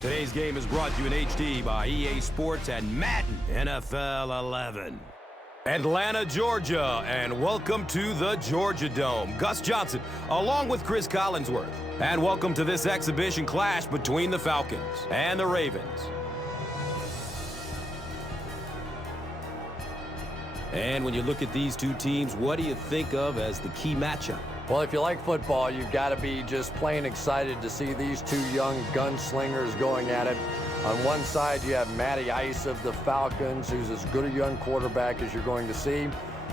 Today's game is brought to you in HD by EA Sports and Madden NFL 11. Atlanta, Georgia, and welcome to the Georgia Dome. Gus Johnson, along with Chris Collinsworth. And welcome to this exhibition clash between the Falcons and the Ravens. And when you look at these two teams, what do you think of as the key matchup? Well, if you like football, you've got to be just plain excited to see these two young gunslingers going at it. On one side, you have Matty Ice of the Falcons, who's as good a young quarterback as you're going to see.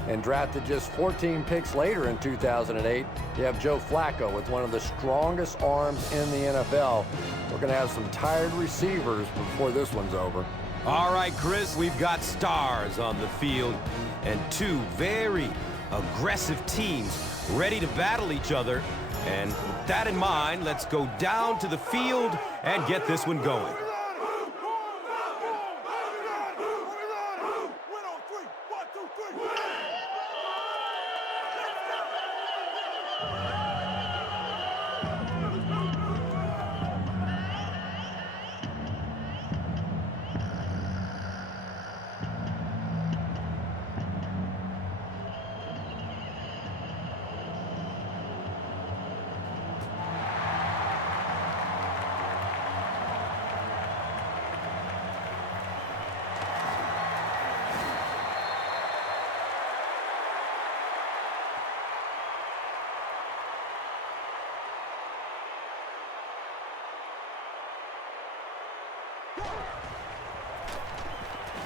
And drafted just 14 picks later in 2008, you have Joe Flacco with one of the strongest arms in the NFL. We're going to have some tired receivers before this one's over. All right, Chris, we've got stars on the field and two very aggressive teams ready to battle each other. And with that in mind, let's go down to the field and get this one going.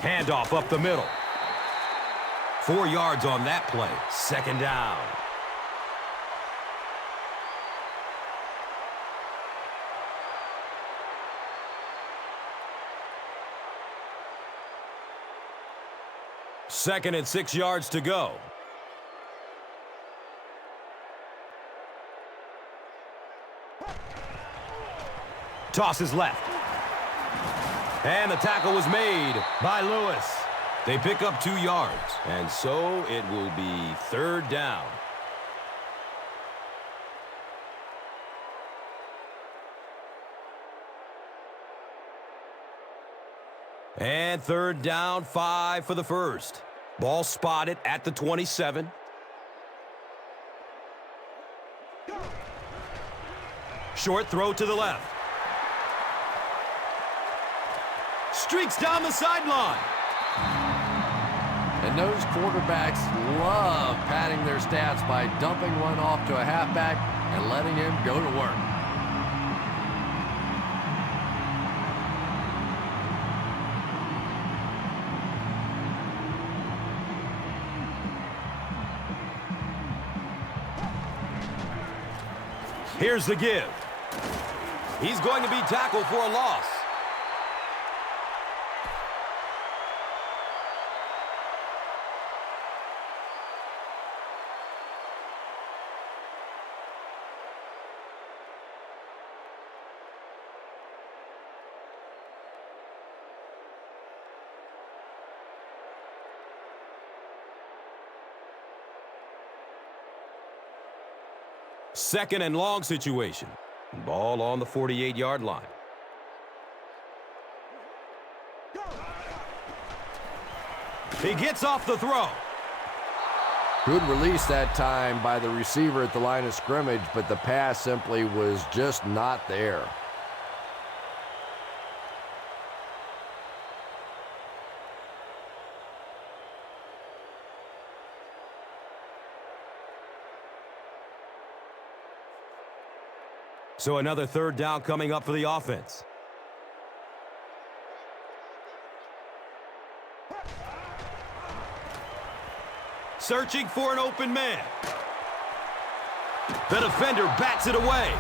Handoff up the middle. 4 yards on that play. Second down. Second and 6 yards to go. Tosses left. And the tackle was made by Lewis. They pick up 2 yards, and so it will be third down. And third down, 5 for the first. Ball spotted at the 27. Short throw to the left. Streaks down the sideline. And those quarterbacks love padding their stats by dumping one off to a halfback and letting him go to work. Here's the give. He's going to be tackled for a loss. Second and long situation. Ball on the 48-yard line. He gets off the throw. Good release that time by the receiver at the line of scrimmage, but the pass simply was just not there. So another third down coming up for the offense. Searching for an open man. The defender bats it away.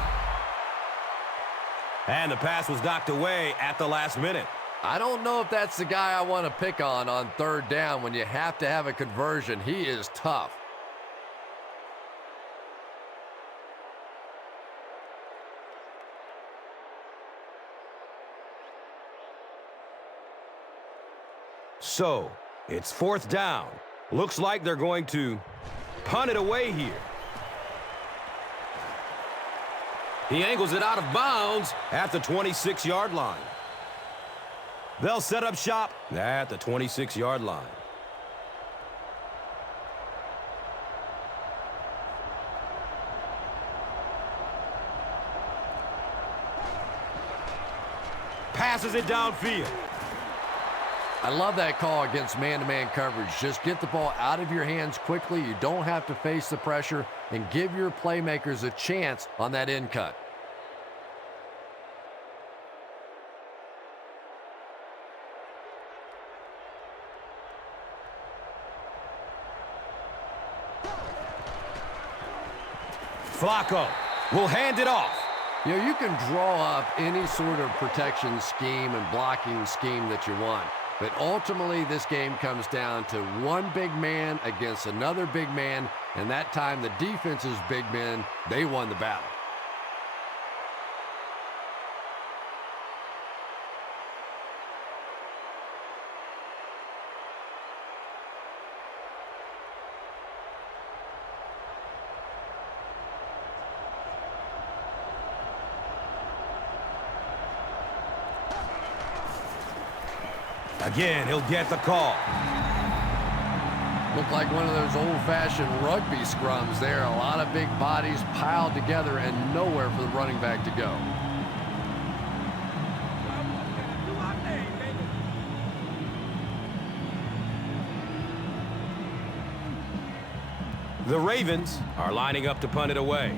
And the pass was knocked away at the last minute. I don't know if that's the guy I want to pick on third down when you have to have a conversion. He is tough. So, it's fourth down. Looks like they're going to punt it away here. He angles it out of bounds at the 26-yard line. They'll set up shop at the 26-yard line. Passes it downfield. I love that call against man-to-man coverage. Just get the ball out of your hands quickly. You don't have to face the pressure, and give your playmakers a chance on that end cut. Flacco will hand it off. You know, you can draw up any sort of protection scheme and blocking scheme that you want. But ultimately, this game comes down to one big man against another big man. And that time, the defense's big men, they won the battle. Again, he'll get the call. Looked like one of those old-fashioned rugby scrums there. A lot of big bodies piled together and nowhere for the running back to go. The Ravens are lining up to punt it away.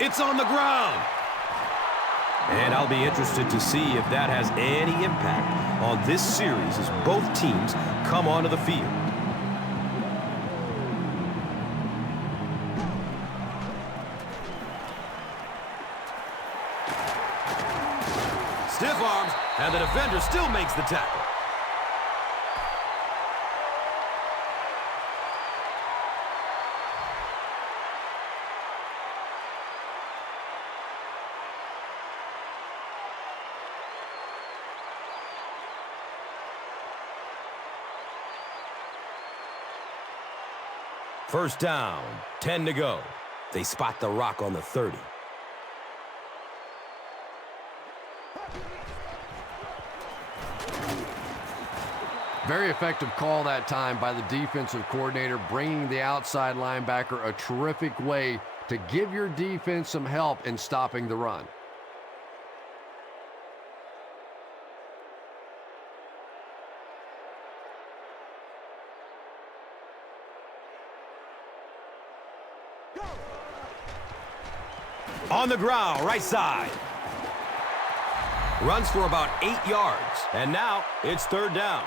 It's on the ground. And I'll be interested to see if that has any impact on this series as both teams come onto the field. Stiff arms, and the defender still makes the tackle. First down, 10 to go. They spot the rock on the 30. Very effective call that time by the defensive coordinator, bringing the outside linebacker a terrific way to give your defense some help in stopping the run. On the ground, right side. Runs for about 8 yards. And now it's third down.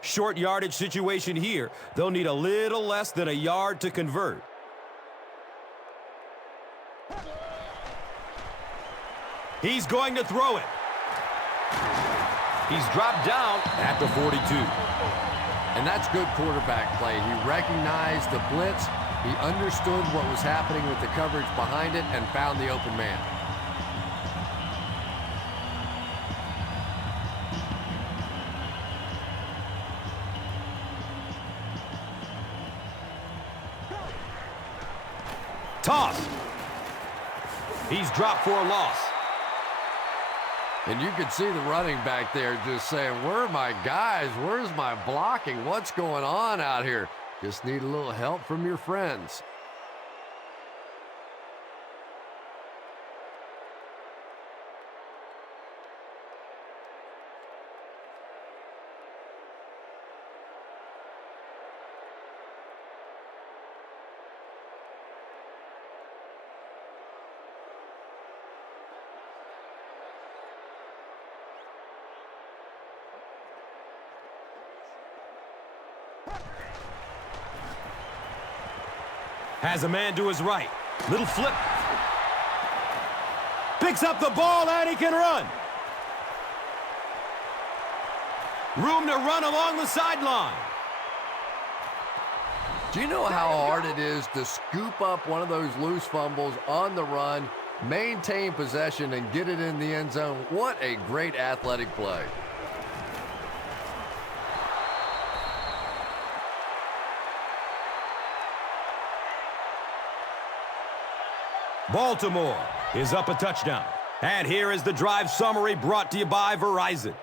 Short yardage situation here. They'll need a little less than a yard to convert. He's going to throw it. He's dropped down at the 42. And that's good quarterback play. He recognized the blitz. He understood what was happening with the coverage behind it and found the open man. Toss. He's dropped for a loss. And you can see the running back there just saying, where are my guys? Where's my blocking? What's going on out here? Just need a little help from your friends. Has a man to his right. Little flip. Picks up the ball and he can run. Room to run along the sideline. Do you know how hard it is to scoop up one of those loose fumbles on the run, maintain possession, and get it in the end zone? What a great athletic play. Baltimore is up a touchdown. And here is the drive summary brought to you by Verizon.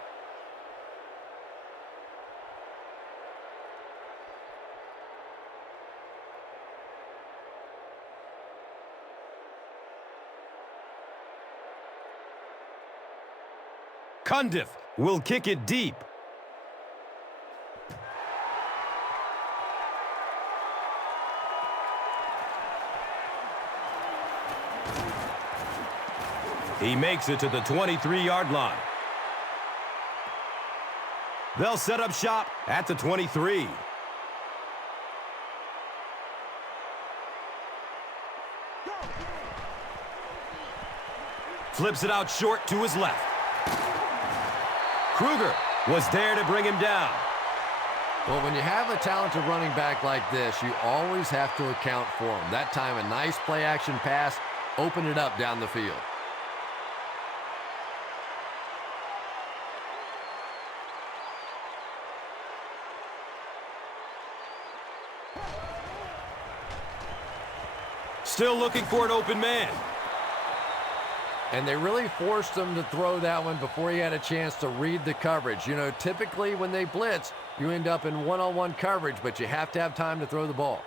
Cundiff will kick it deep. He makes it to the 23-yard line. They'll set up shop at the 23. Flips it out short to his left. Kruger was there to bring him down. Well, when you have a talented running back like this, you always have to account for him. That time, a nice play-action pass opened it up down the field. Still looking for an open man. And they really forced him to throw that one before he had a chance to read the coverage. You know, typically when they blitz, you end up in one-on-one coverage, but you have to have time to throw the ball.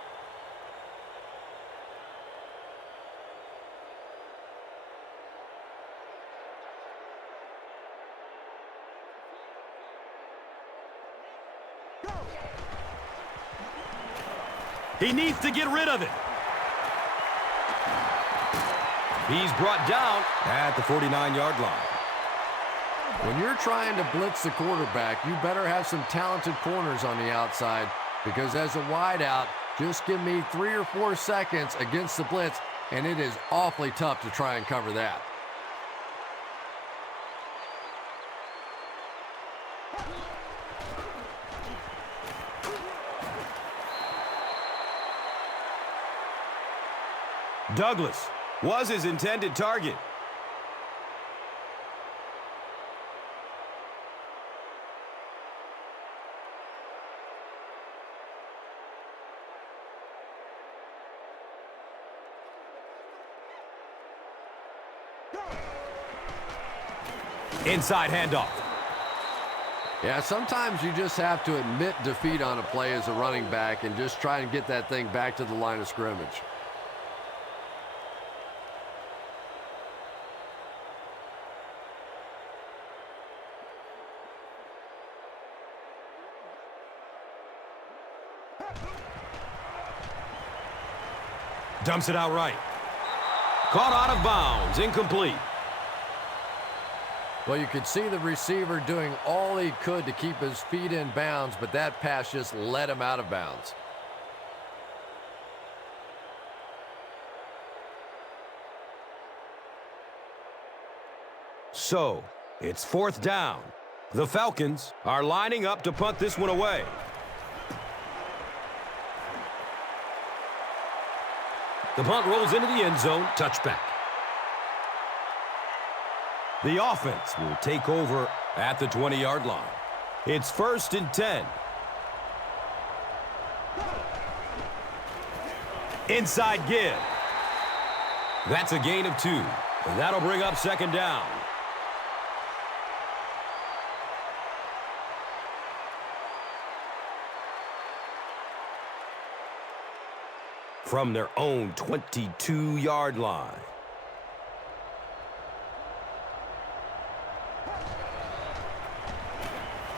He needs to get rid of it. He's brought down at the 49-yard line. When you're trying to blitz the quarterback, you better have some talented corners on the outside, because as a wideout, just give me 3 or 4 seconds against the blitz, and it is awfully tough to try and cover that. Douglas was his intended target. Inside handoff. Yeah, sometimes you just have to admit defeat on a play as a running back and just try and get that thing back to the line of scrimmage. Dumps it out right. Caught out of bounds, incomplete. Well, you could see the receiver doing all he could to keep his feet in bounds, but that pass just let him out of bounds. So, it's 4th down. The Falcons are lining up to punt this one away. The punt rolls into the end zone, touchback. The offense will take over at the 20-yard line. It's 1st and 10. Inside give. That's a gain of 2. And that'll bring up 2nd down. From their own 22-yard line.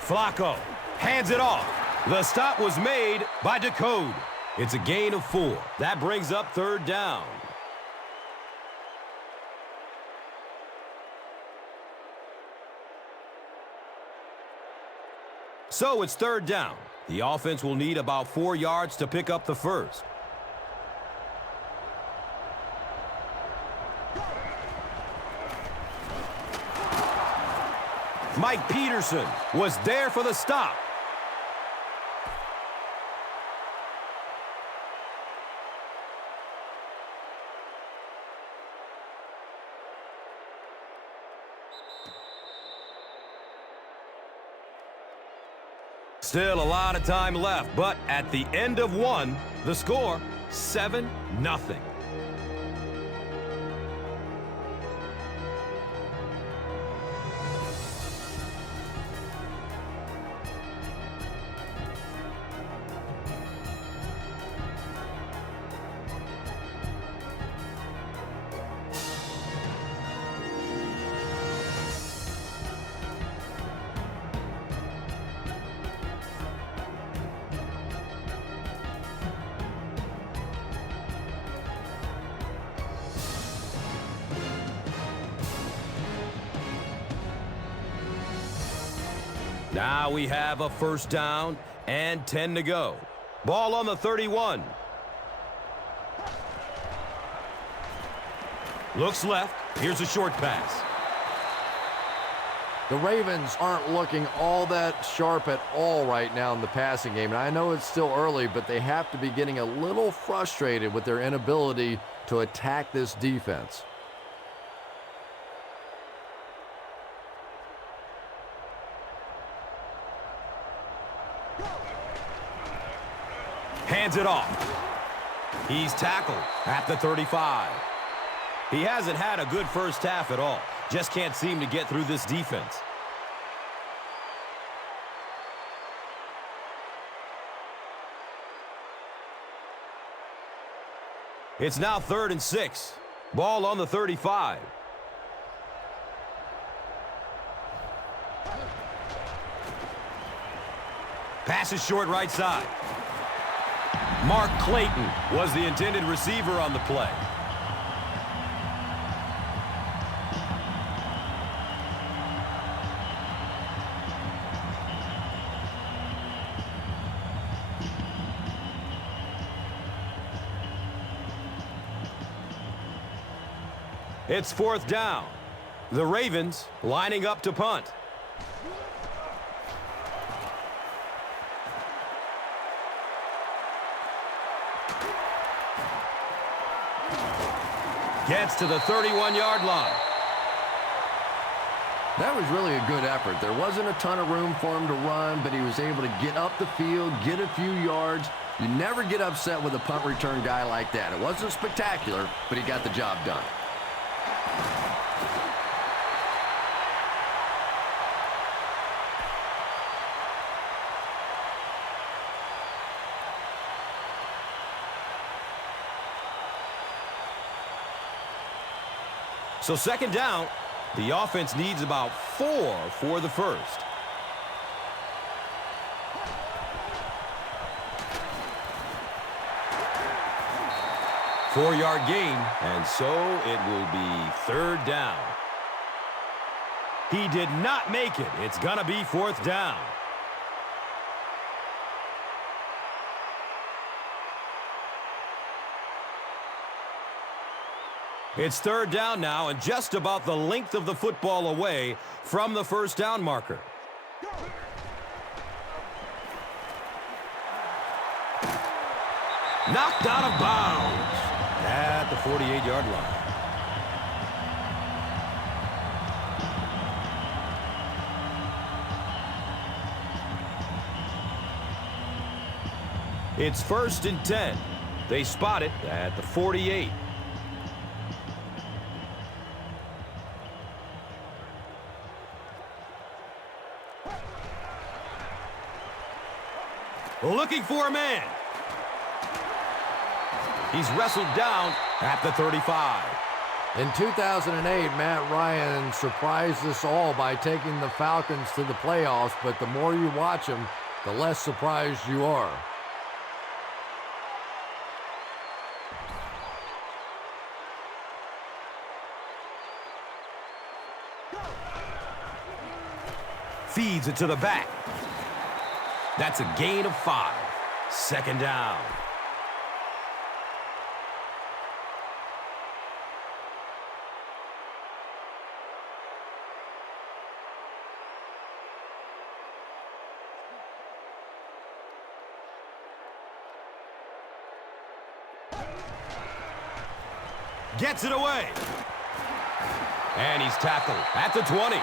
Flacco hands it off. The stop was made by Decode. It's a gain of 4. That brings up 3rd down. So it's 3rd down. The offense will need about 4 yards to pick up the first. Mike Peterson was there for the stop. Still a lot of time left, but at the end of one, the score, 7-0. Now we have a first down and 10 to go. Ball on the 31. Looks left. Here's a short pass. The Ravens aren't looking all that sharp at all right now in the passing game. And I know it's still early, but they have to be getting a little frustrated with their inability to attack this defense. Hands it off. He's tackled at the 35. He hasn't had a good first half at all. Just can't seem to get through this defense. It's now 3rd and 6. Ball on the 35. Pass is short right side. Mark Clayton was the intended receiver on the play. It's 4th down. The Ravens lining up to punt. Gets to the 31-yard line. That was really a good effort. There wasn't a ton of room for him to run, but he was able to get up the field, get a few yards. You never get upset with a punt return guy like that. It wasn't spectacular, but he got the job done. So 2nd down, the offense needs about 4 for the first. Four-yard gain, and so it will be 3rd down. He did not make it. It's going to be 4th down. It's 3rd down now and just about the length of the football away from the first down marker. Knocked out of bounds at the 48-yard line. It's 1st and 10. They spot it at the 48. Looking for a man. He's wrestled down at the 35. In 2008, Matt Ryan surprised us all by taking the Falcons to the playoffs, but the more you watch them, the less surprised you are. Feeds it to the back. That's a gain of 5. 2nd down. Gets it away. And he's tackled at the 20.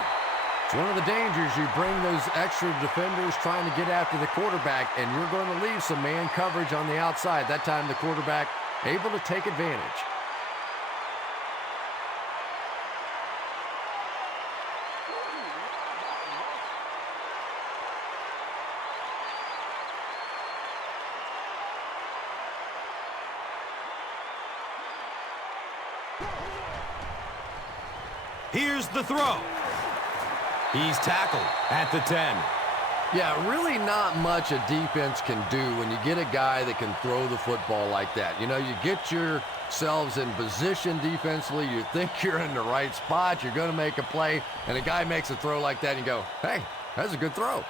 It's one of the dangers. You bring those extra defenders trying to get after the quarterback, and you're going to leave some man coverage on the outside. That time the quarterback able to take advantage. Here's the throw. He's tackled at the 10. Yeah, really not much a defense can do when you get a guy that can throw the football like that. You know, you get yourselves in position defensively. You think you're in the right spot. You're going to make a play, and a guy makes a throw like that, and you go, hey, that's a good throw.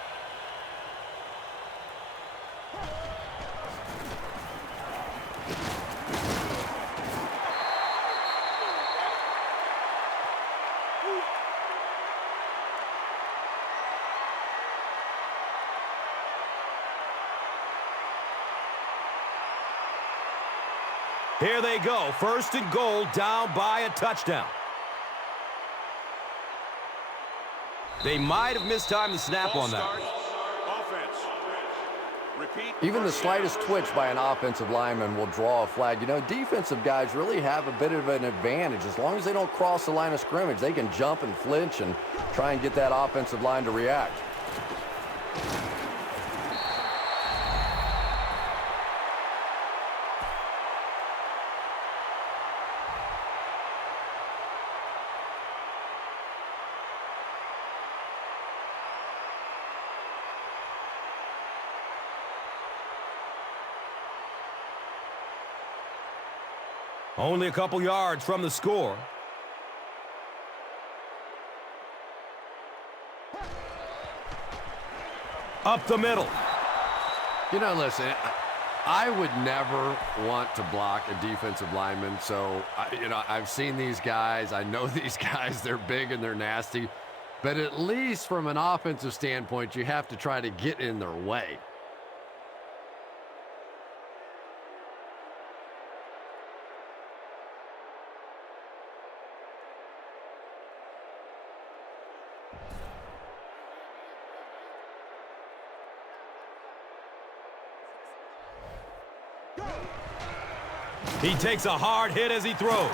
Here they go, 1st and goal, down by a touchdown. They might have mistimed the snap on that. Even the slightest twitch by an offensive lineman will draw a flag. You know, defensive guys really have a bit of an advantage. As long as they don't cross the line of scrimmage, they can jump and flinch and try and get that offensive line to react. Only a couple yards from the score. Up the middle. You know, listen, I would never want to block a defensive lineman. So, you know, I've seen these guys. I know these guys. They're big and they're nasty. But at least from an offensive standpoint, you have to try to get in their way. He takes a hard hit as he throws.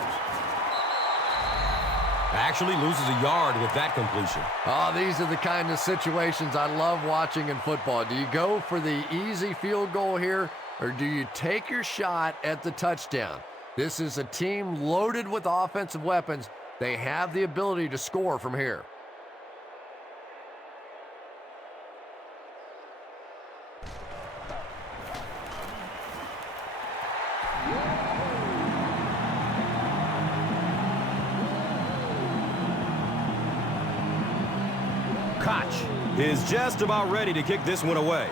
Actually loses a yard with that completion. Oh, these are the kind of situations I love watching in football. Do you go for the easy field goal here, or do you take your shot at the touchdown? This is a team loaded with offensive weapons. They have the ability to score from here. Koch is just about ready to kick this one away.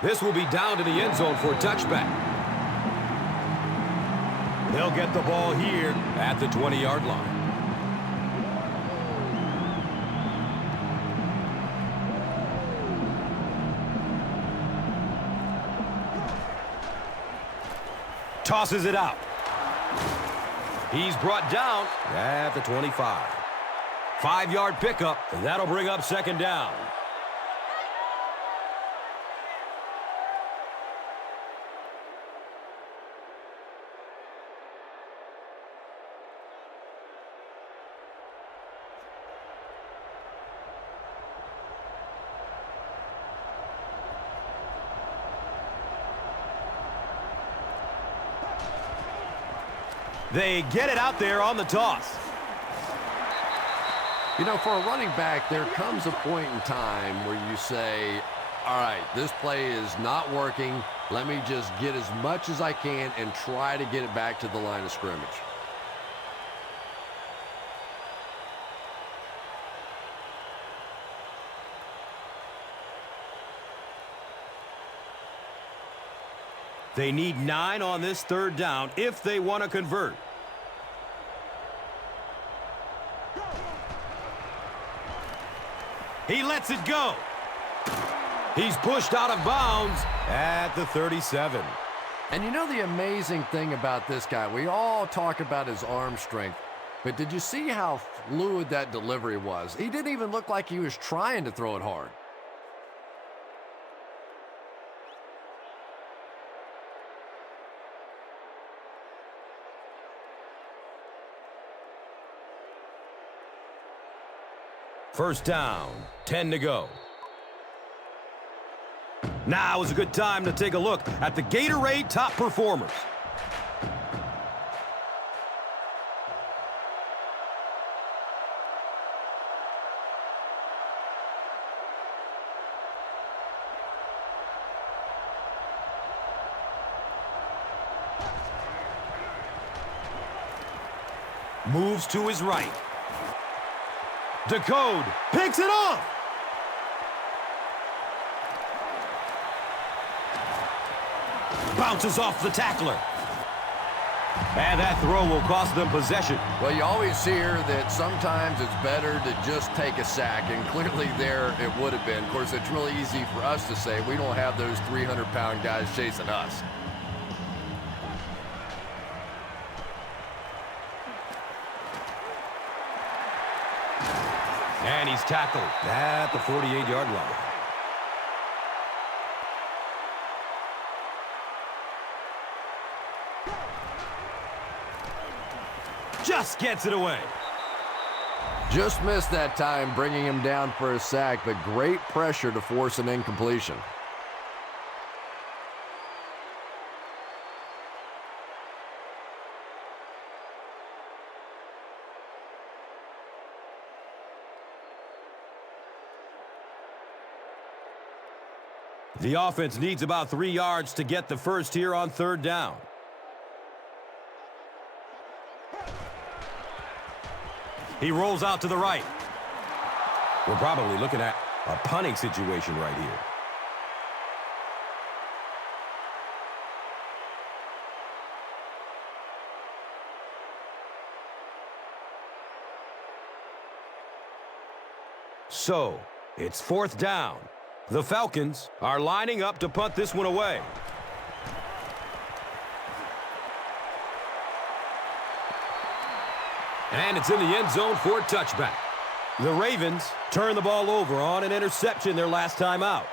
This will be down to the end zone for a touchback. They'll get the ball here at the 20-yard line. Tosses it out. He's brought down at the 25. 5-yard pickup, and that'll bring up 2nd down. They get it out there on the toss. You know, for a running back, there comes a point in time where you say, all right, this play is not working. Let me just get as much as I can and try to get it back to the line of scrimmage. They need 9 on this 3rd down if they want to convert. He lets it go. He's pushed out of bounds at the 37. And you know the amazing thing about this guy, we all talk about his arm strength, but did you see how fluid that delivery was? He didn't even look like he was trying to throw it hard. First down, 10 to go. Now is a good time to take a look at the Gatorade top performers. Moves to his right. Decode picks it off. Bounces off the tackler. And that throw will cost them possession. Well, you always hear that sometimes it's better to just take a sack, and clearly there it would have been. Of course, it's really easy for us to say we don't have those 300-pound guys chasing us. And he's tackled at the 48-yard line. Just gets it away. Just missed that time, bringing him down for a sack, but great pressure to force an incompletion. The offense needs about 3 yards to get the first here on third down. He rolls out to the right. We're probably looking at a punting situation right here. So, it's fourth down. The Falcons are lining up to punt this one away. And it's in the end zone for a touchback. The Ravens turn the ball over on an interception their last time out.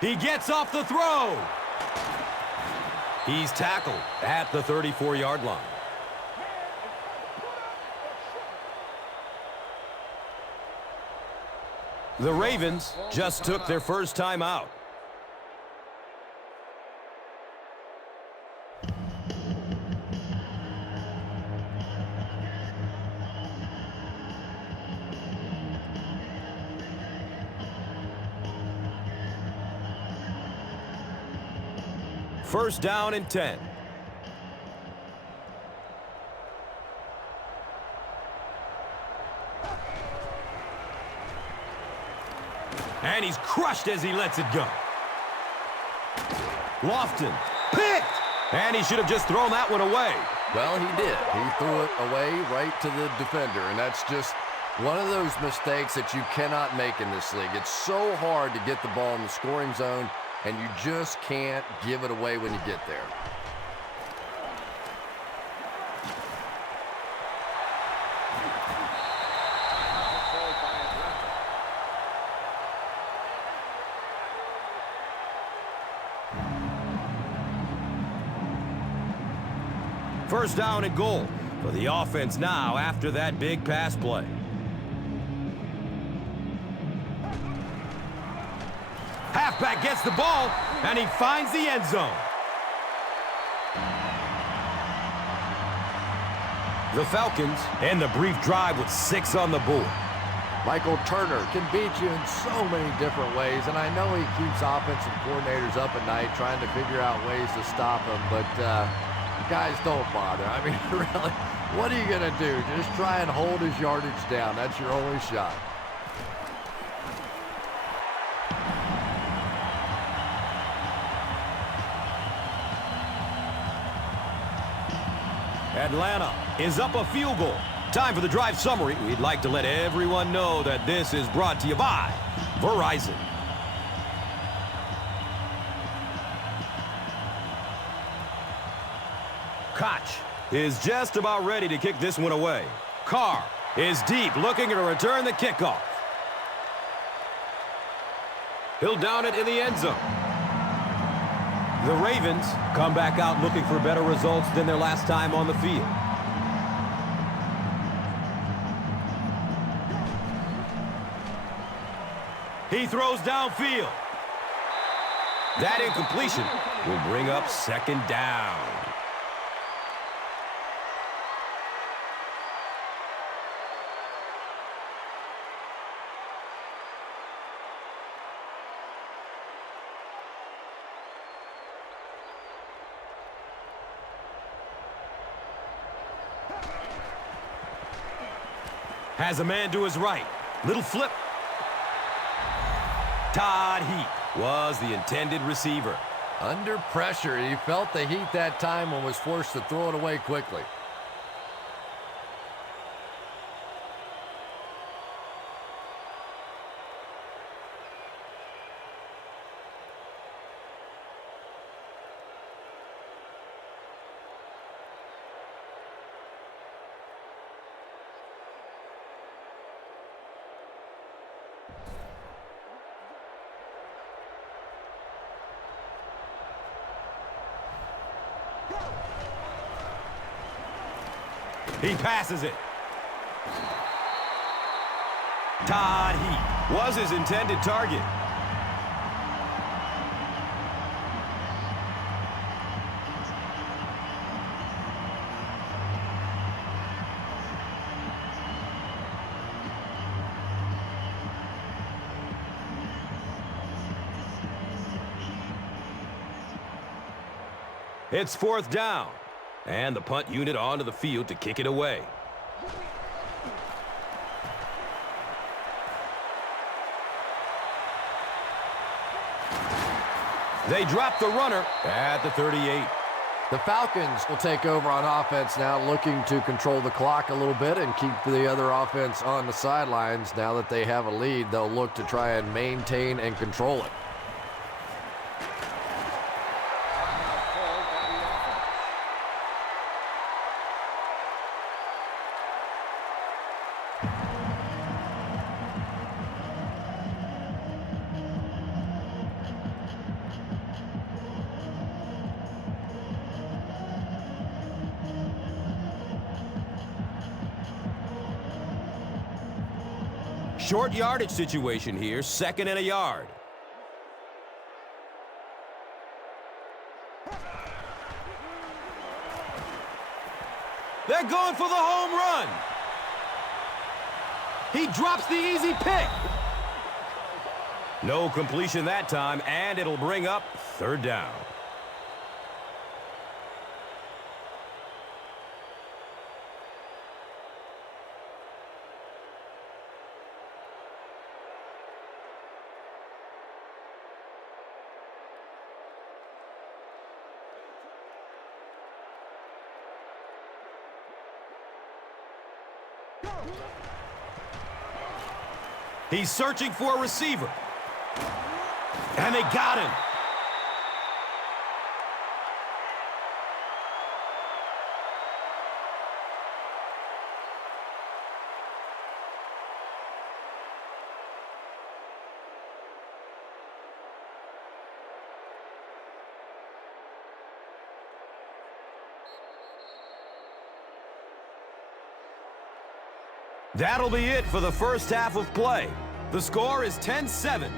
He gets off the throw. He's tackled at the 34-yard line. The Ravens just took their first time out. First down and 10. And he's crushed as he lets it go. Lofton, picked! And he should have just thrown that one away. Well, he did. He threw it away right to the defender, and that's just one of those mistakes that you cannot make in this league. It's so hard to get the ball in the scoring zone, and you just can't give it away when you get there. First down and goal for the offense now after that big pass play. Halfback gets the ball, and he finds the end zone. The Falcons end the brief drive with 6 on the board. Michael Turner can beat you in so many different ways, and I know he keeps offensive coordinators up at night trying to figure out ways to stop him, but guys, don't bother. I mean, really, what are you going to do? Just try and hold his yardage down. That's your only shot. Atlanta is up a field goal. Time for the drive summary. We'd like to let everyone know that this is brought to you by Verizon. Koch is just about ready to kick this one away. Carr is deep, looking to return the kickoff. He'll down it in the end zone. The Ravens come back out looking for better results than their last time on the field. He throws downfield. That incompletion will bring up second down. Has a man to his right. Little flip. Todd Heap was the intended receiver. Under pressure, he felt the heat that time and was forced to throw it away quickly. He passes it. Todd Heap was his intended target. It's fourth down. And the punt unit onto the field to kick it away. They drop the runner at the 38. The Falcons will take over on offense now, looking to control the clock a little bit and keep the other offense on the sidelines. Now that they have a lead, they'll look to try and maintain and control it. Short yardage situation here, second and a yard. They're going for the home run. He drops the easy pick. No completion that time, and it'll bring up third down. He's searching for a receiver. And they got him. That'll be it for the first half of play. The score is 10-7.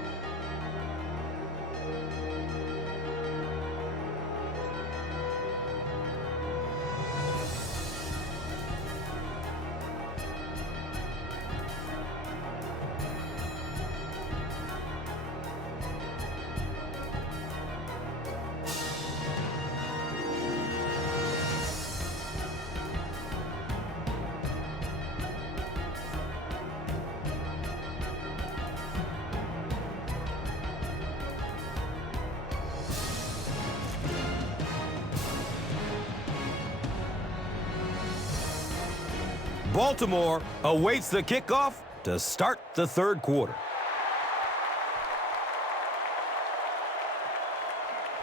Baltimore awaits the kickoff to start the third quarter.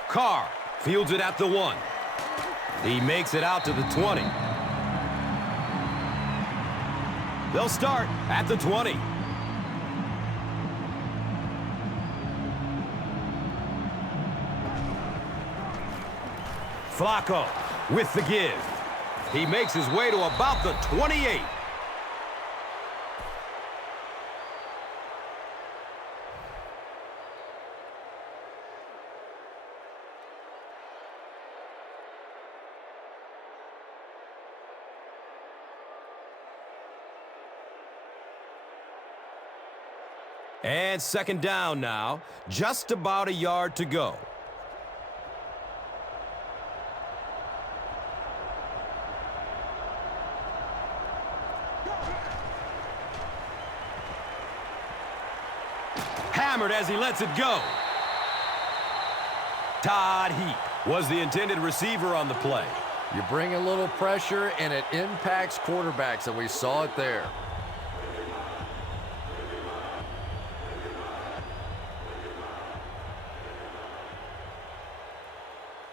Carr fields it at the 1. He makes it out to the 20. They'll start at the 20. Flacco with the give. He makes his way to about the 28. And second down now, just about a yard to go. Hammered as he lets it go. Todd Heap was the intended receiver on the play. You bring a little pressure, and it impacts quarterbacks, and we saw it there.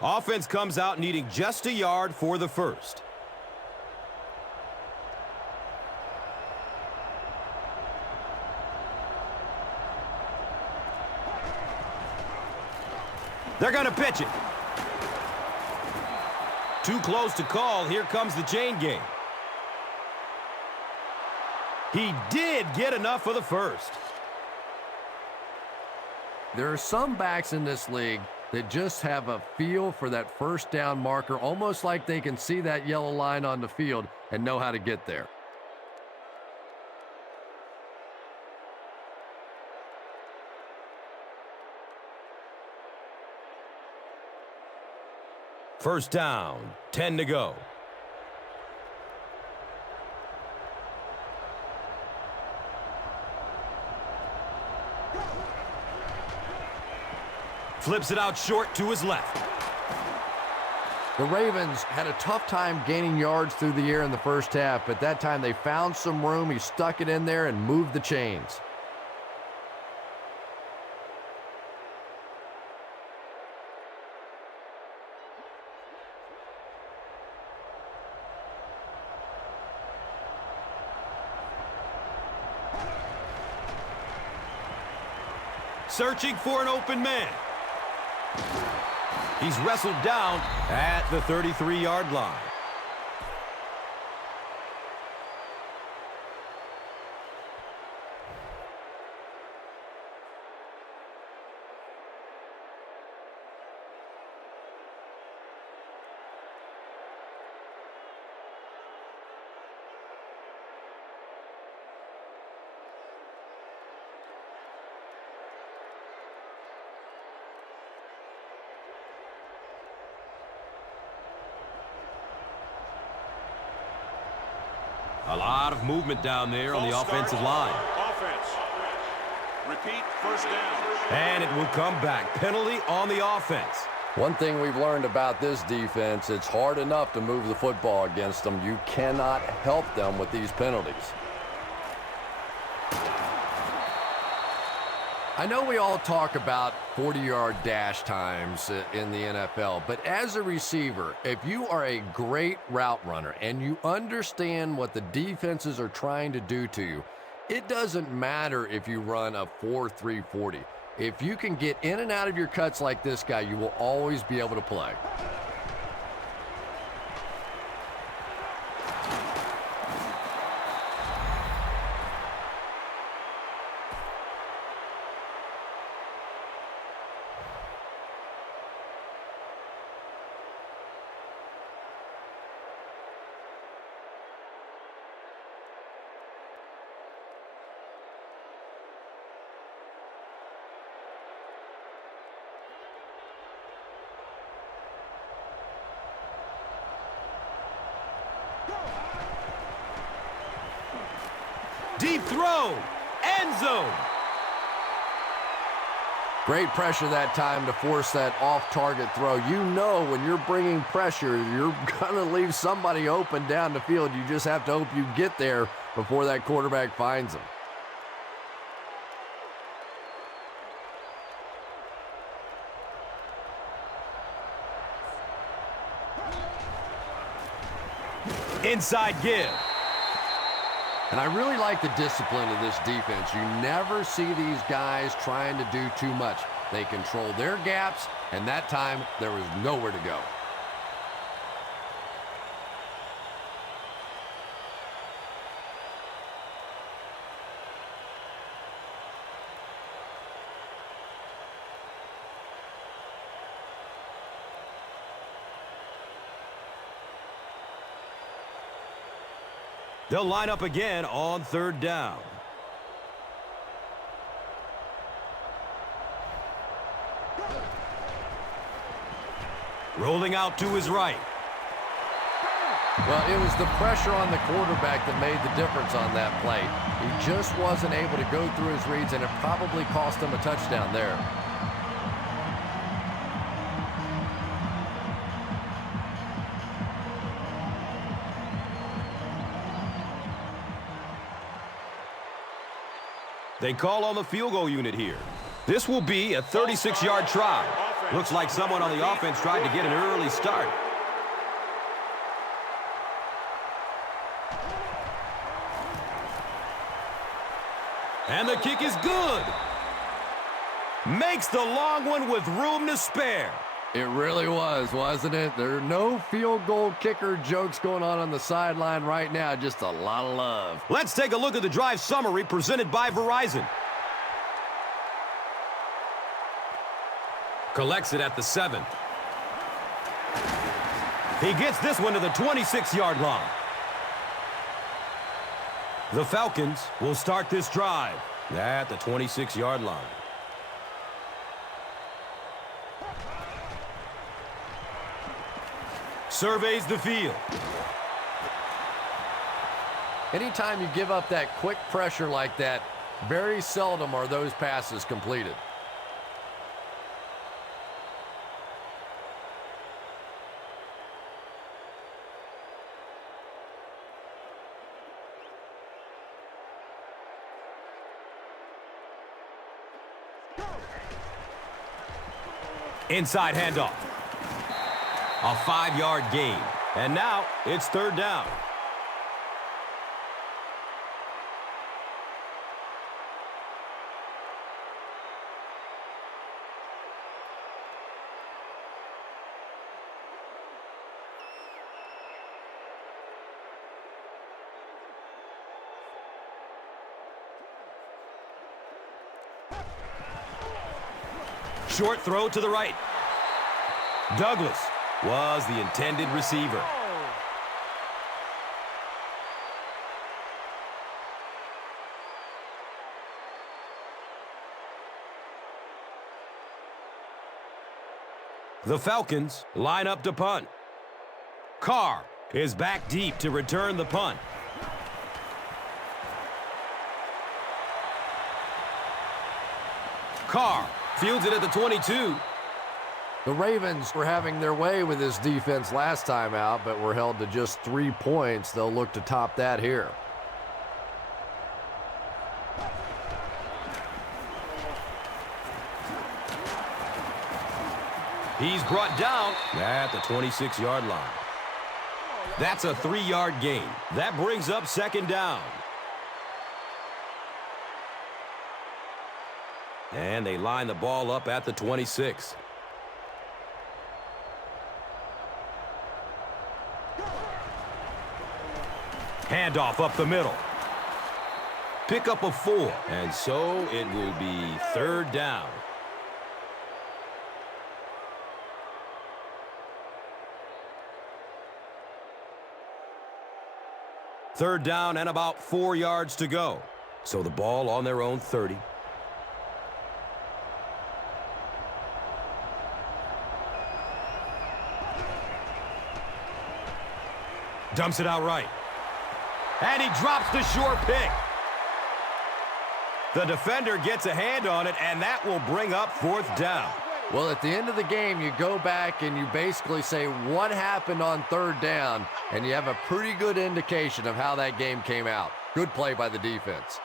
Offense comes out needing just a yard for the first. They're going to pitch it. Too close to call. Here comes the chain game. He did get enough for the first. There are some backs in this league that just have a feel for that first down marker, almost like they can see that yellow line on the field and know how to get there. First down, 10 to go. Flips it out short to his left. The Ravens had a tough time gaining yards through the air in the first half, but that time they found some room. He stuck it in there and moved the chains. Searching for an open man. He's wrestled down at the 33-yard line. A lot of movement down there on the offensive line. Offense. Repeat, first down. And it will come back. Penalty on the offense. One thing we've learned about this defense, it's hard enough to move the football against them. You cannot help them with these penalties. I know we all talk about 40-yard dash times in the NFL, but as a receiver, if you are a great route runner and you understand what the defenses are trying to do to you, it doesn't matter if you run a 4.3 40. If you can get in and out of your cuts like this guy, you will always be able to play. Deep throw, end zone. Great pressure that time to force that off-target throw. You know when you're bringing pressure, you're going to leave somebody open down the field. You just have to hope you get there before that quarterback finds them. Inside give. And I really like the discipline of this defense. You never see these guys trying to do too much. They control their gaps, and that time there was nowhere to go. They'll line up again on third down. Rolling out to his right. Well, it was the pressure on the quarterback that made the difference on that play. He just wasn't able to go through his reads, and it probably cost him a touchdown there. They call on the field goal unit here. This will be a 36-yard try. Looks like someone on the offense tried to get an early start. And the kick is good. Makes the long one with room to spare. It really was, wasn't it? There are no field goal kicker jokes going on the sideline right now. Just a lot of love. Let's take a look at the drive summary presented by Verizon. Collects it at the 7. He gets this one to the 26-yard line. The Falcons will start this drive at the 26-yard line. Surveys the field. Anytime you give up that quick pressure like that, very seldom are those passes completed. Inside handoff. A 5-yard gain. And now it's third down. Short throw to the right. Douglas was the intended receiver. The Falcons line up to punt. Carr is back deep to return the punt. Carr fields it at the 22. The Ravens were having their way with this defense last time out, but were held to just 3 points. They'll look to top that here. He's brought down at the 26-yard line. That's a 3-yard gain. That brings up second down. And they line the ball up at the 26. Handoff up the middle. Pick up a 4, and so it will be third down. Third down and about 4 yards to go. So the ball on their own 30. Dumps it out right. And he drops the short pick. The defender gets a hand on it, and that will bring up fourth down. Well, at the end of the game, you go back and you basically say what happened on third down, and you have a pretty good indication of how that game came out. Good play by the defense.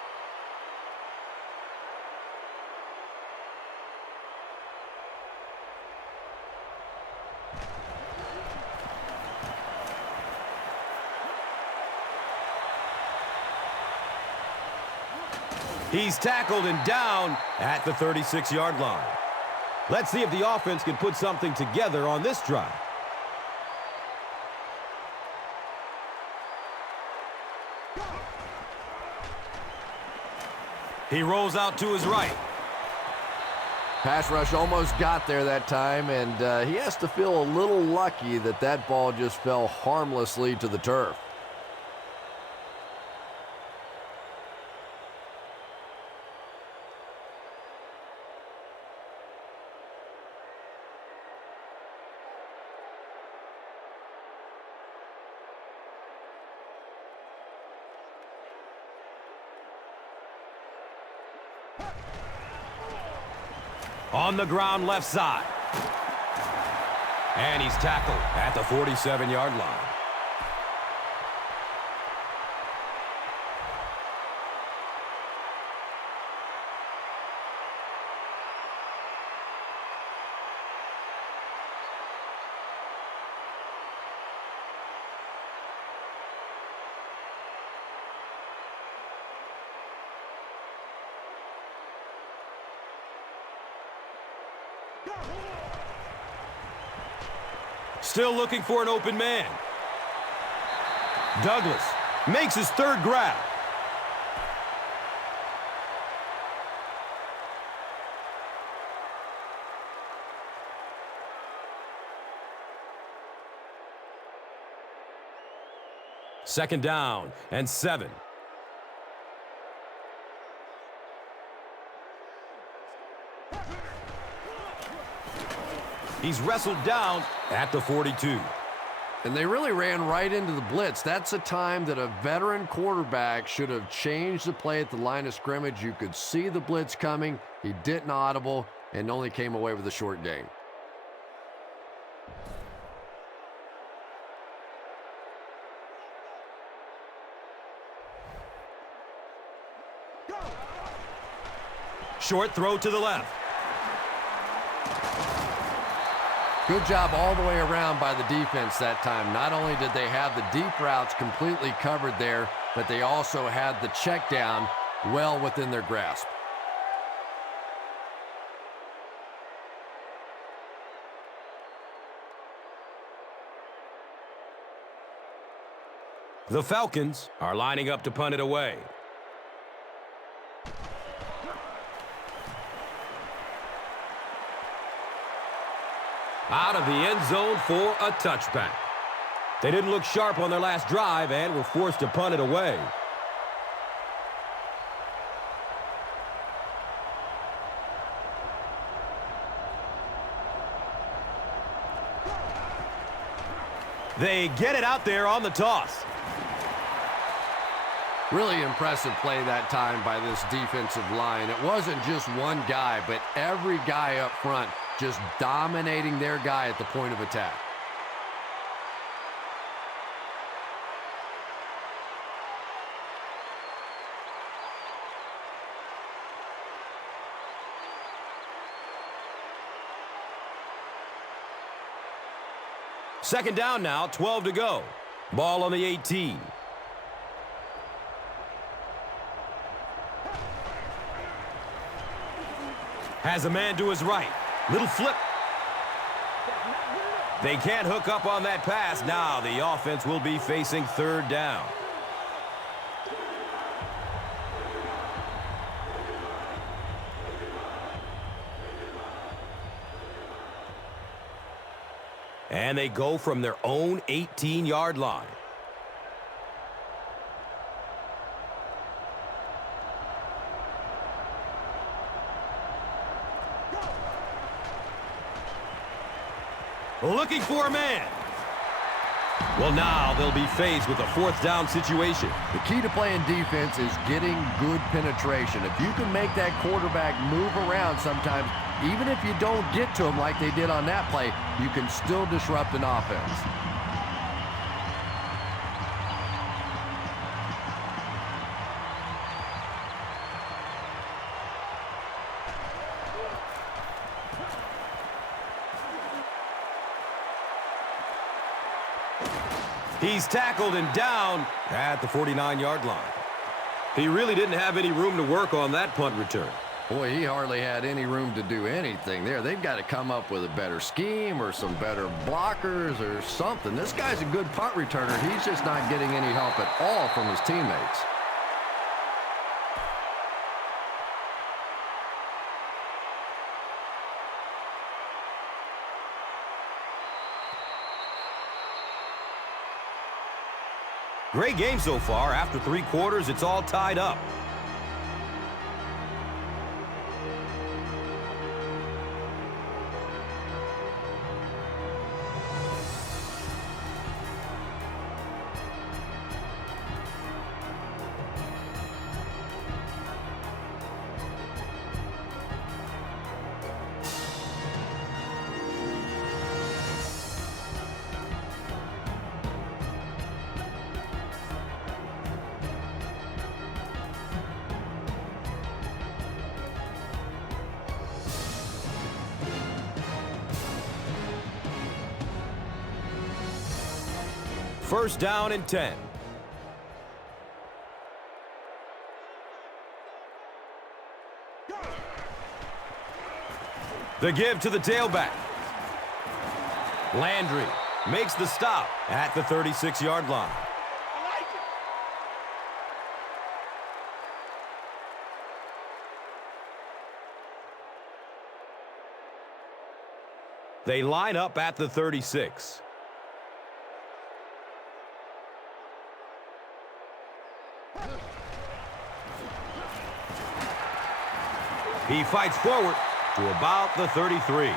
He's tackled and down at the 36-yard line. Let's see if the offense can put something together on this drive. He rolls out to his right. Pass rush almost got there that time, and he has to feel a little lucky that that ball just fell harmlessly to the turf. On the ground left side. And he's tackled at the 47-yard line. Still looking for an open man. Douglas makes his third grab. Second down and 7. He's wrestled down at the 42. And they really ran right into the blitz. That's a time that a veteran quarterback should have changed the play at the line of scrimmage. You could see the blitz coming. He didn't audible and only came away with a short gain. Short throw to the left. Good job all the way around by the defense that time. Not only did they have the deep routes completely covered there, but they also had the check down well within their grasp. The Falcons are lining up to punt it away. Out of the end zone for a touchback. They didn't look sharp on their last drive and were forced to punt it away. They get it out there on the toss. Really impressive play that time by this defensive line. It wasn't just one guy, but every guy up front just dominating their guy at the point of attack. Second down now, 12 to go. Ball on the 18. Has a man to his right. Little flip. They can't hook up on that pass. Now the offense will be facing third down. And they go from their own 18-yard line. Looking for a man. Well, now they'll be faced with a fourth down situation. The key to playing defense is getting good penetration. If you can make that quarterback move around sometimes, even if you don't get to him like they did on that play, you can still disrupt an offense. He's tackled and down at the 49-yard line. He really didn't have any room to work on that punt return. Boy, he hardly had any room to do anything there. They've got to come up with a better scheme or some better blockers or something. This guy's a good punt returner. He's just not getting any help at all from his teammates. Great game so far. After 3 quarters, it's all tied up. First down and 10. The give to the tailback. Landry makes the stop at the 36-yard line. They line up at the 36. He fights forward to about the 33.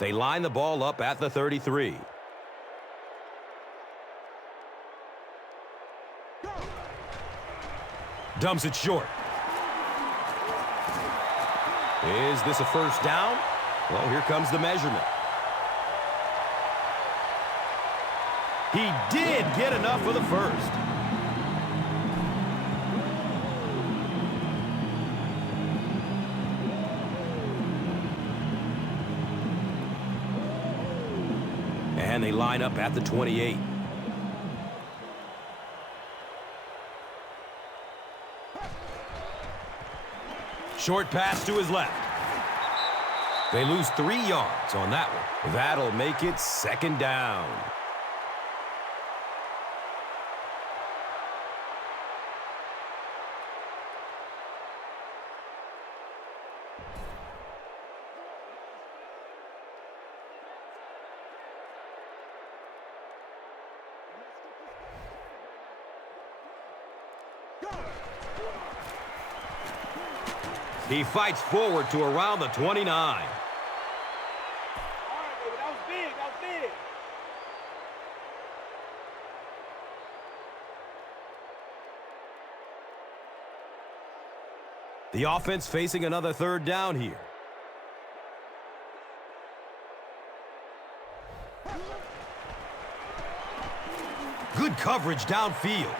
They line the ball up at the 33. Dumps it short. Is this a first down? Well, here comes the measurement. He did get enough for the first. And they line up at the 28. Short pass to his left. They lose 3 yards on that one. That'll make it second down. He fights forward to around the 29. All right, baby, that was big. That was big. The offense facing another third down here. Good coverage downfield.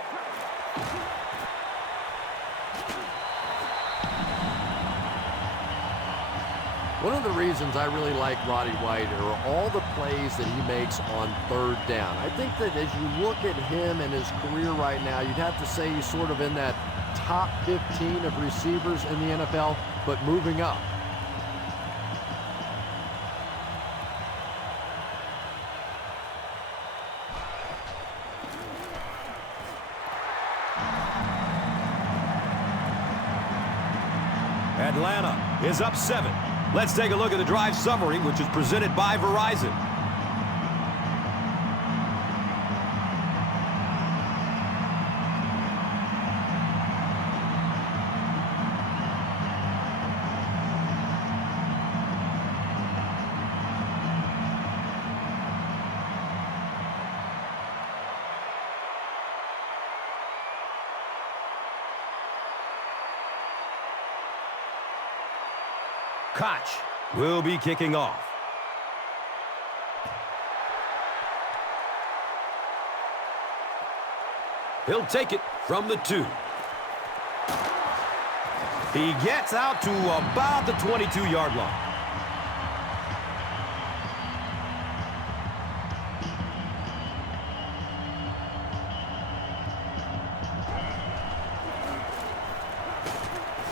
One of the reasons I really like Roddy White are all the plays that he makes on third down. I think that as you look at him and his career right now, you'd have to say he's sort of in that top 15 of receivers in the NFL, but moving up. Atlanta is up 7. Let's take a look at the drive summary, which is presented by Verizon. Koch will be kicking off. He'll take it from the 2. He gets out to about the 22-yard line.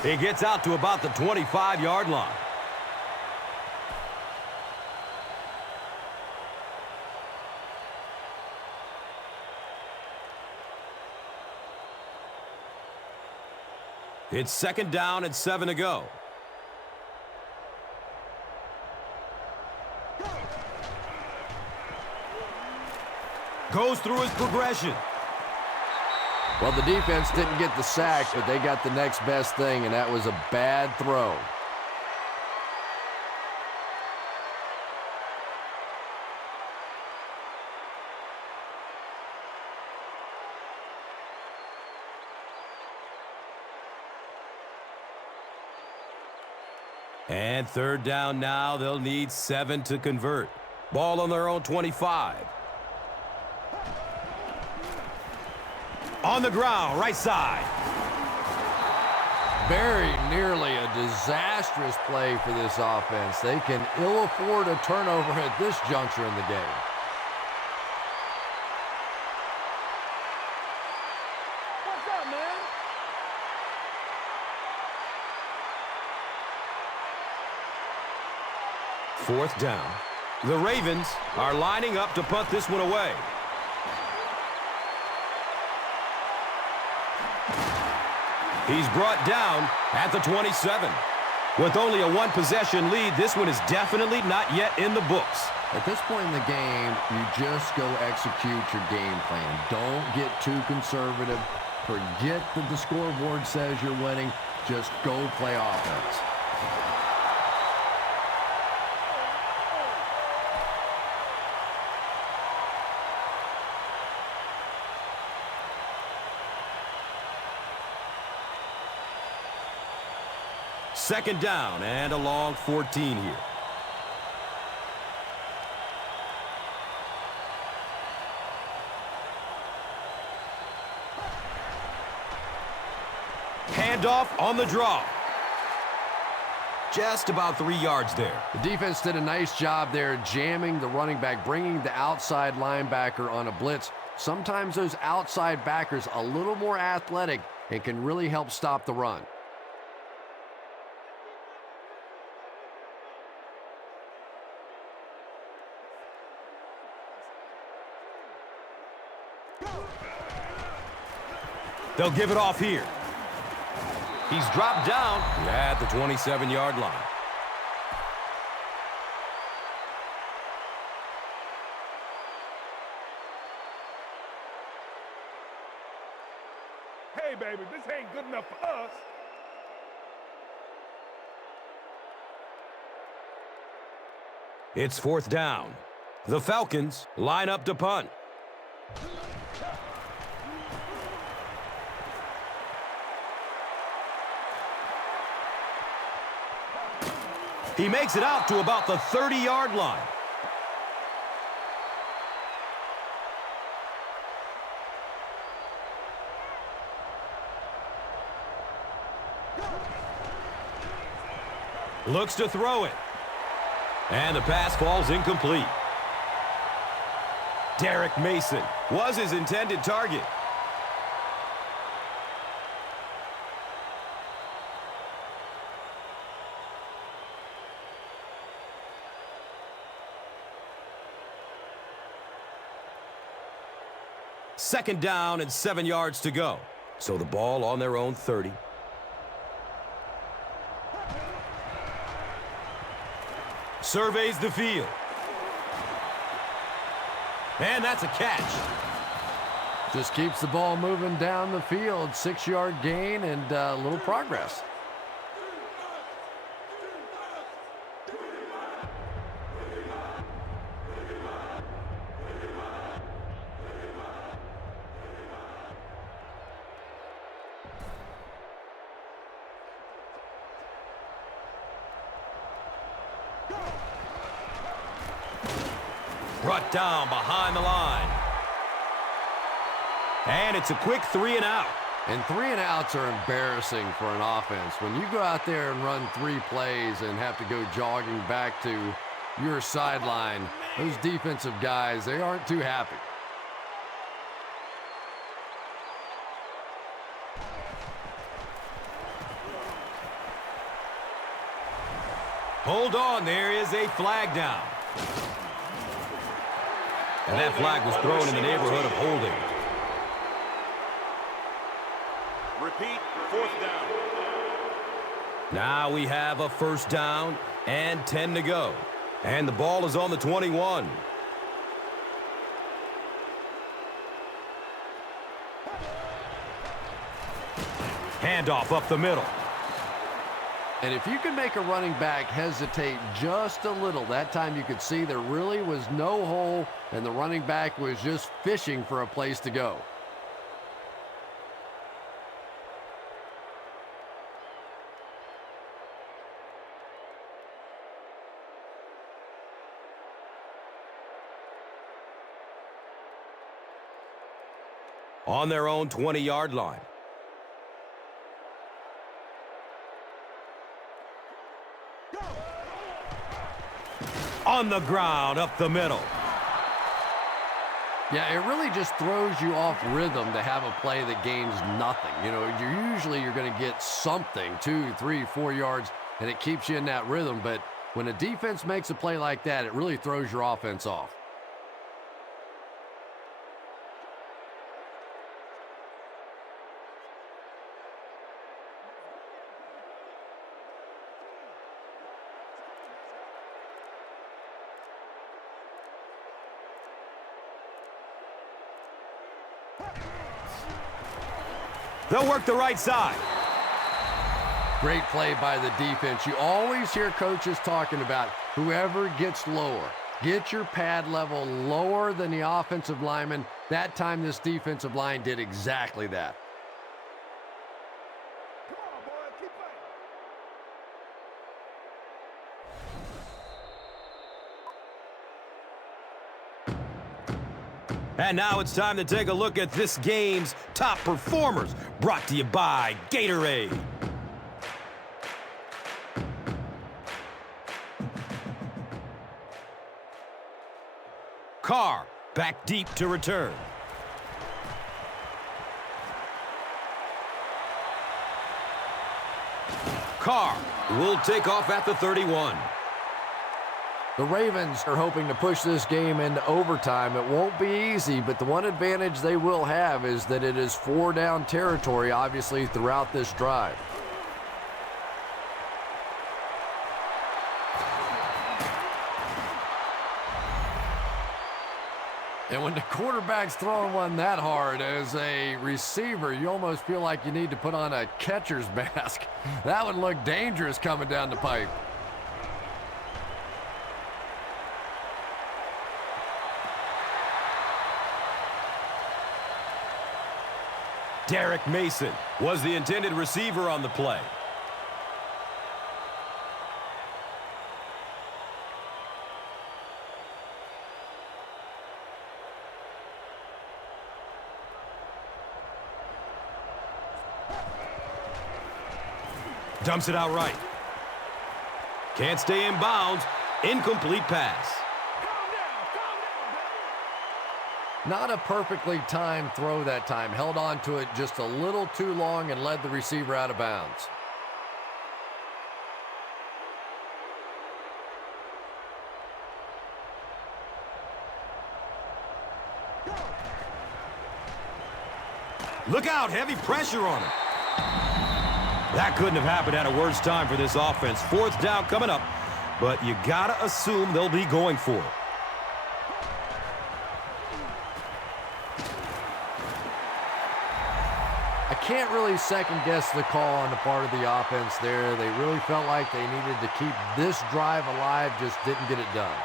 He gets out to about the 25-yard line. It's 2nd down and 7 to go. Goes through his progression. Well, the defense didn't get the sack, but they got the next best thing, and that was a bad throw. And 3rd down now. They'll need 7 to convert. Ball on their own 25. On the ground, right side. Very nearly a disastrous play for this offense. They can ill afford a turnover at this juncture in the game. What's up, man? Fourth down. The Ravens are lining up to punt this one away. He's brought down at the 27. With only a 1-possession lead, this one is definitely not yet in the books. At this point in the game, you just go execute your game plan. Don't get too conservative. Forget that the scoreboard says you're winning. Just go play offense. Second down and a long 14 here. Handoff on the draw. Just about 3 yards there. The defense did a nice job there jamming the running back, bringing the outside linebacker on a blitz. Sometimes those outside backers a little more athletic and can really help stop the run. They'll give it off here. He's dropped down at the 27-yard line. Hey, baby, this ain't good enough for us. It's 4th down. The Falcons line up to punt. He makes it out to about the 30-yard line. Looks to throw it. And the pass falls incomplete. Derek Mason was his intended target. Second down and 7 yards to go. So the ball on their own 30. Surveys the field. And that's a catch. Just keeps the ball moving down the field. 6-yard gain and a little progress. Brought down behind the line. And it's a quick 3 and out. And 3 and outs are embarrassing for an offense. When you go out there and run 3 plays and have to go jogging back to your sideline, those defensive guys, they aren't too happy. Hold on, there is a flag down. And that flag was thrown in the neighborhood of holding. Repeat, 4th down. Now we have a 1st down and 10 to go. And the ball is on the 21. Handoff up the middle. And if you can make a running back hesitate just a little, that time you could see there really was no hole, and the running back was just fishing for a place to go. On their own 20-yard line. On the ground, up the middle. Yeah, it really just throws you off rhythm to have a play that gains nothing. You know, you're going to get something, 2, 3, 4 yards, and it keeps you in that rhythm. But when a defense makes a play like that, it really throws your offense off. They'll work the right side. Great play by the defense. You always hear coaches talking about whoever gets lower. Get your pad level lower than the offensive lineman. That time this defensive line did exactly that. Come on, boy, keep playing. And now it's time to take a look at this game's top performers, brought to you by Gatorade. Carr back deep to return. Carr will take off at the 31. The Ravens are hoping to push this game into overtime. It won't be easy, but the one advantage they will have is that it is 4-down territory, obviously, throughout this drive. And when the quarterback's throwing one that hard as a receiver, you almost feel like you need to put on a catcher's mask. That would look dangerous coming down the pipe. Derek Mason was the intended receiver on the play. Dumps it out right. Can't stay in bounds. Incomplete pass. Not a perfectly timed throw that time. Held on to it just a little too long and led the receiver out of bounds. Look out, heavy pressure on him. That couldn't have happened at a worse time for this offense. 4th down coming up, but you gotta assume they'll be going for it. I can't really second guess the call on the part of the offense there. They really felt like they needed to keep this drive alive, just didn't get it done.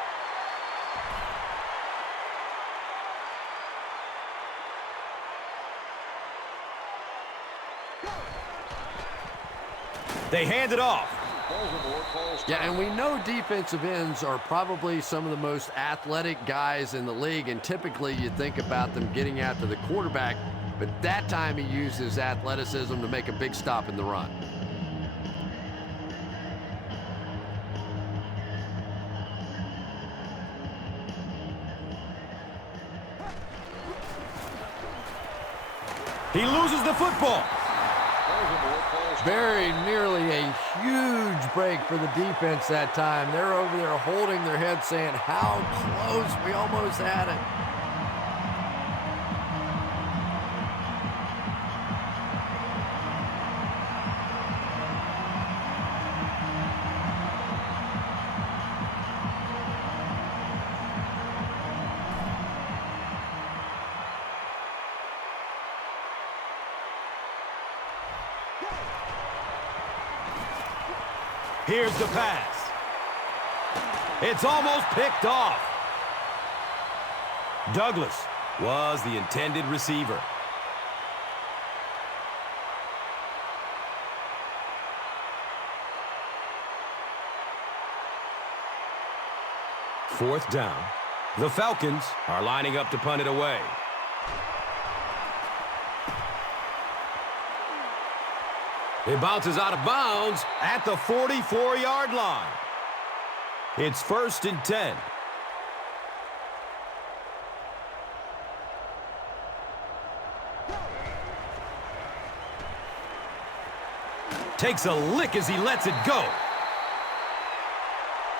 They hand it off. Yeah, and we know defensive ends are probably some of the most athletic guys in the league, and typically you think about them getting after the quarterback, but that time he used his athleticism to make a big stop in the run. He loses the football. Very nearly a huge break for the defense that time. They're over there holding their head saying, how close, we almost had it. Here's the pass. It's almost picked off. Douglas was the intended receiver. Fourth down. The Falcons are lining up to punt it away. It bounces out of bounds at the 44-yard line. It's 1st and 10. Takes a lick as he lets it go.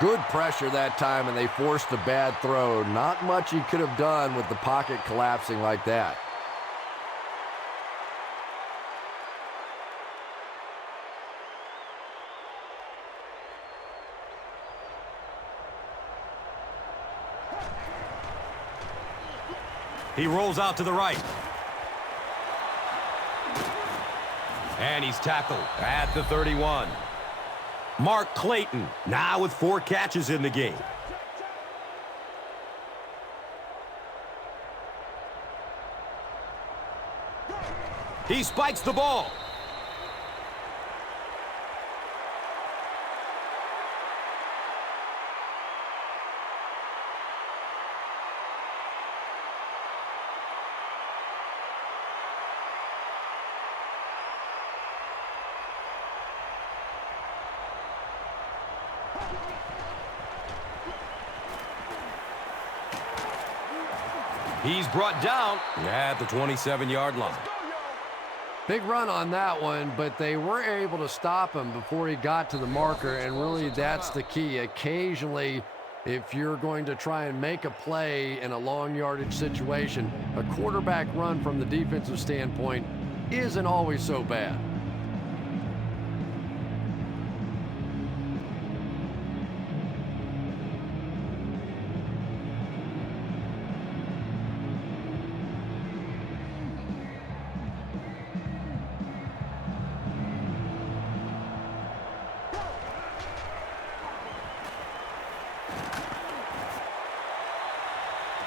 Good pressure that time, and they forced a bad throw. Not much he could have done with the pocket collapsing like that. He rolls out to the right. And he's tackled at the 31. Mark Clayton now with 4 catches in the game. He spikes the ball. He's brought down at the 27-yard line. Big run on that one, but they were able to stop him before he got to the marker, and really that's the key. Occasionally, if you're going to try and make a play in a long yardage situation, a quarterback run from the defensive standpoint isn't always so bad.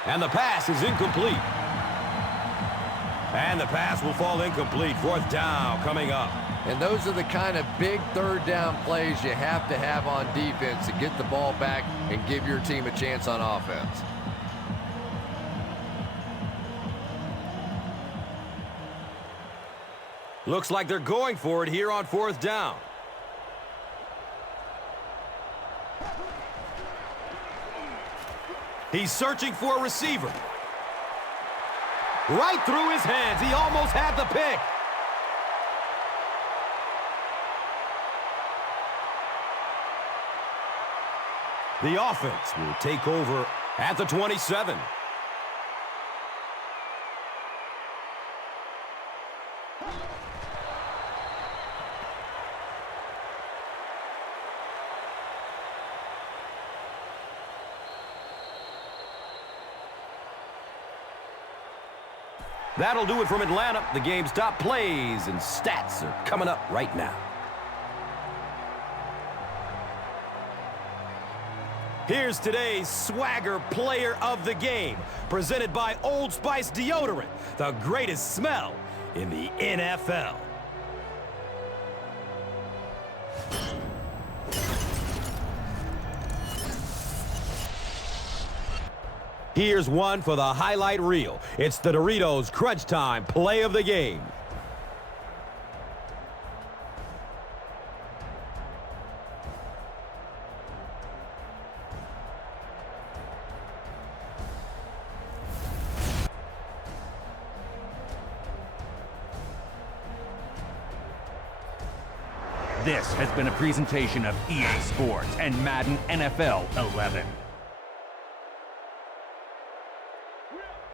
And the pass is incomplete. And the pass will fall incomplete. 4th down coming up. And those are the kind of big 3rd down plays you have to have on defense to get the ball back and give your team a chance on offense. Looks like they're going for it here on 4th down. He's searching for a receiver. Right through his hands. He almost had the pick. The offense will take over at the 27. That'll do it from Atlanta. The game's top plays and stats are coming up right now. Here's today's Swagger Player of the Game, presented by Old Spice Deodorant, the greatest smell in the NFL. Here's one for the highlight reel. It's the Doritos Crunch Time play of the game. This has been a presentation of EA Sports and Madden NFL 11.